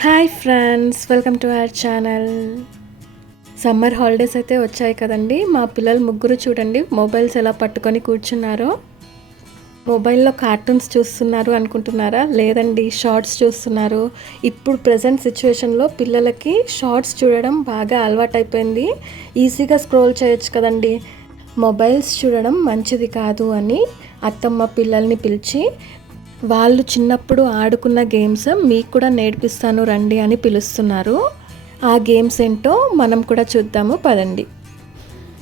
Hi friends, welcome to our channel. Summer holidays అయితే వచ్చాయి కదండి. మా పిల్లలు ముగ్గురు చూడండి మొబైల్స్ ఎలా పట్టుకొని కూర్చున్నారో. మొబైల్లో కార్టూన్స్ చూస్తున్నారు అనుకుంటున్నారా? లేదండి, షార్ట్స్ చూస్తున్నారు. ఇప్పుడు ప్రజెంట్ సిచ్యువేషన్లో పిల్లలకి షార్ట్స్ చూడడం బాగా అలవాటైపోయింది. ఈజీగా స్క్రోల్ చేయొచ్చు కదండి. మొబైల్స్ చూడడం మంచిది కాదు అని అత్తమ్మ పిల్లల్ని పిలిచి వాళ్ళు చిన్నప్పుడు ఆడుకున్న గేమ్స్ మీకు కూడా నేర్పిస్తాను రండి అని పిలుస్తున్నారు. ఆ గేమ్స్ ఏంటో మనం కూడా చూద్దాము పదండి.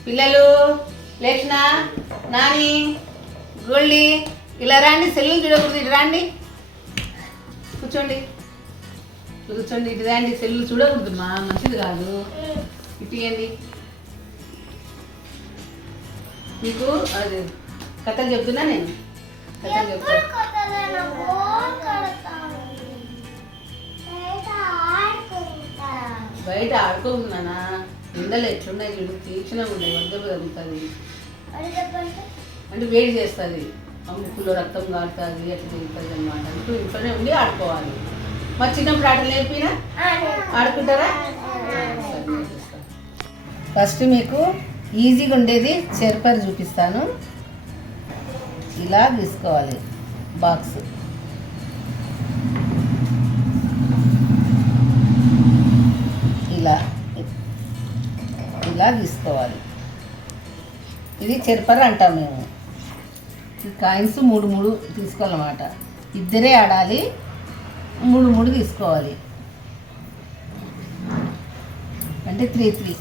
పిల్లలు లేచిన నాని గోల్డి ఇలా రండి, సెల్లు చూడకూడదు, ఇటు రండి, కూర్చోండి కూర్చోండి, ఇటు రండి, సెల్లు చూడకూడదు మా మంచిది కాదు, ఇటు ఇవ్వండి. మీకు అది కథలు చెప్తున్నా, నేను కథలు చెప్తాను. బయట ఆడుకోకున్నానా, ఎండలు ఎట్లున్నాయి చూడు, తీక్షణంగా ఉన్నాయి, వద్దపు తగ్గుతుంది అంటే వేడి చేస్తుంది, ముక్కులో రక్తం కారుతుంది, అట్లా తిరుగుతుంది అనమాట. అంటూ ఇంట్లోనే ఉండి ఆడుకోవాలి. మరి చిన్నప్పుడు ఆటలు నేర్పినా ఆడుకుంటారా? ఫస్ట్ మీకు ఈజీగా ఉండేది చెరపరి చూపిస్తాను. ఇలా తీసుకోవాలి బాక్స్, ఇలా ఇలా తీసుకోవాలి. ఇది చెరపర అంటాం మేము. ఈ కాయిన్స్ మూడు మూడు తీసుకోవాలన్నమాట. ఇద్దరే ఆడాలి, మూడు మూడు తీసుకోవాలి. అంటే 3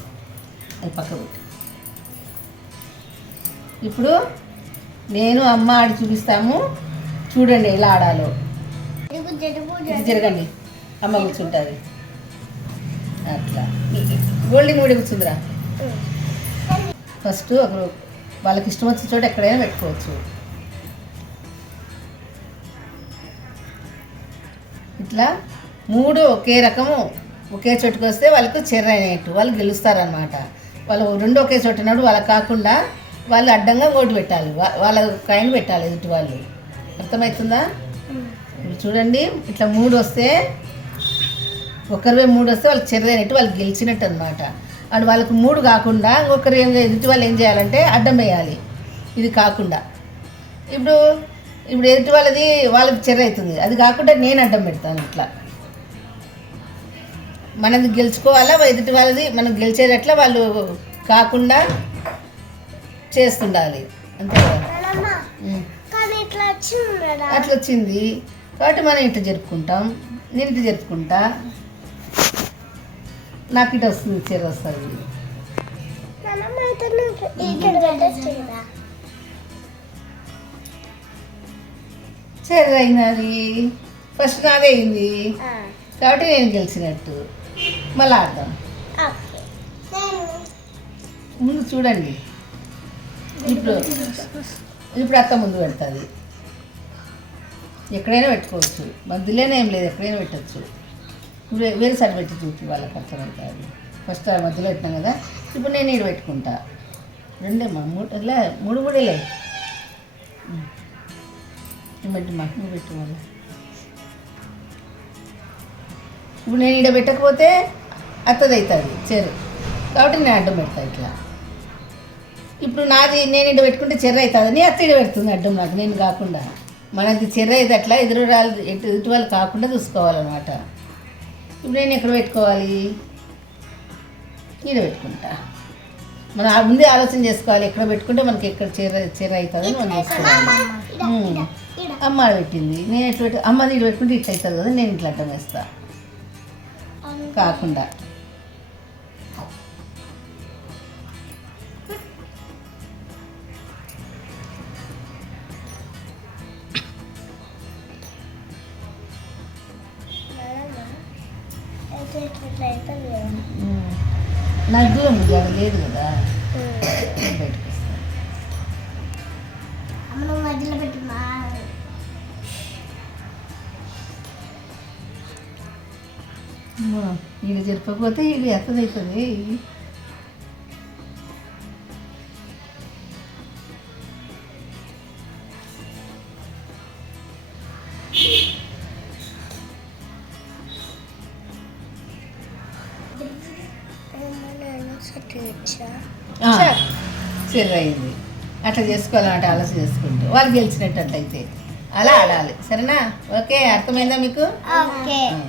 అది పక్కకు. ఇప్పుడు నేను అమ్మ ఆడి చూపిస్తాము, చూడండి ఎలా ఆడాలో. ఇది జరగండి, అమ్మ కూర్చుంటుంది అట్లా. గోల్డెన్ కూడా కూర్చుందిరా. ఫస్ట్ ఒకరు వాళ్ళకి ఇష్టం వచ్చిన చోట ఎక్కడైనా పెట్టుకోవచ్చు. ఇట్లా మూడు ఒకే రకము ఒకే చోటుకు వస్తే వాళ్ళకు చెర్ర అయినట్టు, వాళ్ళు గెలుస్తారనమాట. వాళ్ళు రెండు ఒకే చోట ఉన్నప్పుడు వాళ్ళకి కాకుండా వాళ్ళు అడ్డంగా ఓటు పెట్టాలి, వాళ్ళ కాయిన్ పెట్టాలి ఎదుటి వాళ్ళు. అర్థమవుతుందా? ఇప్పుడు చూడండి, ఇట్లా మూడు వస్తే ఒకరివే మూడు వస్తే వాళ్ళకి చెర్ర అయినట్టు, వాళ్ళు గెలిచినట్టు అనమాట. అటు వాళ్ళకి మూడు కాకుండా ఇంకొకరు ఎదుటి వాళ్ళు ఏం చేయాలంటే అడ్డం వేయాలి. ఇది కాకుండా ఇప్పుడు ఇప్పుడు ఎదుటి వాళ్ళకి చెర్ర అవుతుంది, అది కాకుండా నేను అడ్డం పెడతాను. ఇట్లా మనది గెలుచుకోవాలా, ఎదుటి వాళ్ళది మనం గెలిచేటట్లా వాళ్ళు కాకుండా చేస్తుండాలి. అంతే కదా? అట్లా వచ్చింది కాబట్టి మనం ఇట్లా జరుపుకుంటాం. నేను ఇట్లా జరుపుకుంటా, నాకు ఇటు వస్తుంది, చెర్ర వస్తుంది. చెర్ర అయినది ఫస్ట్ నాదే అయింది కాబట్టి నేను గెలిచినట్టు. మళ్ళీ ఆడదాం. ముందు చూడండి, ఇప్పుడు అత్త ముందు పెడుతుంది. ఎక్కడైనా పెట్టుకోవచ్చు, మధ్యలోనే ఏం లేదు, ఎక్కడైనా పెట్టచ్చు. ఇప్పుడు వేరే సైడ్ పెట్టి చూపి వాళ్ళకి అర్థమవుతుంది. ఫస్ట్ మధ్యలో పెట్టినాం కదా, ఇప్పుడు నేను ఈడు పెట్టుకుంటా. రెండేమ్మా, ఇలా మూడు మూడేలే పెట్టమ్మా, నువ్వు పెట్టు. మళ్ళీ ఇప్పుడు నేను ఈడ పెట్టకపోతే అత్తది అవుతుంది చెర్ర, కాబట్టి నేను అడ్డం పెడతాను ఇట్లా. ఇప్పుడు నాది నేను ఈడ పెట్టుకుంటే చెర్ర అవుతుంది, అత్త ఈడ పెడుతుంది అడ్డం నాకు, నేను కాకుండా. మనది చెర్ర అయితే అట్లా ఎదుటి వాళ్ళు కాకుండా చూసుకోవాలన్నమాట. ఇప్పుడు నేను ఎక్కడ పెట్టుకోవాలి? ఈడ పెట్టుకుంటా. మనం ముందే ఆలోచన చేసుకోవాలి, ఎక్కడ పెట్టుకుంటే మనకి ఎక్కడ చెర్ర అవుతుంది అని మనం చేసుకోవాలి. అమ్మ పెట్టింది, నేను ఎట్లా అమ్మది ఇటు పెట్టుకుంటే ఇట్లా అవుతుంది కదా, నేను ఇట్లా అడ్డం వేస్తా కాకుండా. నాకు దూరం లేదు కదా, బయటకు మధ్యలో పెట్టున్నా. వీళ్ళు జరపకపోతే వీళ్ళు ఎత్తదవుతుంది. చెర్ర అయింది. అట్లా చేసుకోవాలన్నమాట, ఆలోచన చేసుకుంటూ వాళ్ళు గెలిచినట్టు అట్లయితే అలా ఆడాలి. సరేనా? ఓకే, అర్థమైందా మీకు? ఓకే. ఆ.